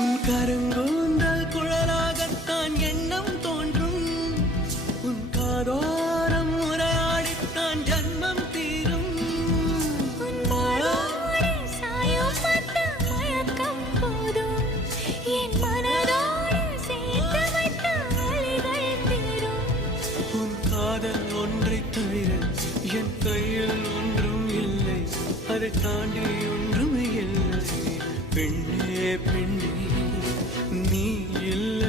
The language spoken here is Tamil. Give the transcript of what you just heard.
உன் கருங்கூந்தல் குழலாகத்தான் எண்ணம் தோன்றும். உன் காதோரம் உரையாடித்தான் ஜன்மம் தீரும். உன் காதல் ஒன்றை தவிர என் கையில் ஒன்றும் இல்லை, அதை தாண்டி ஒன்றும் இல்லை. பெண்ணே பெண்ணே நீ இல்லை.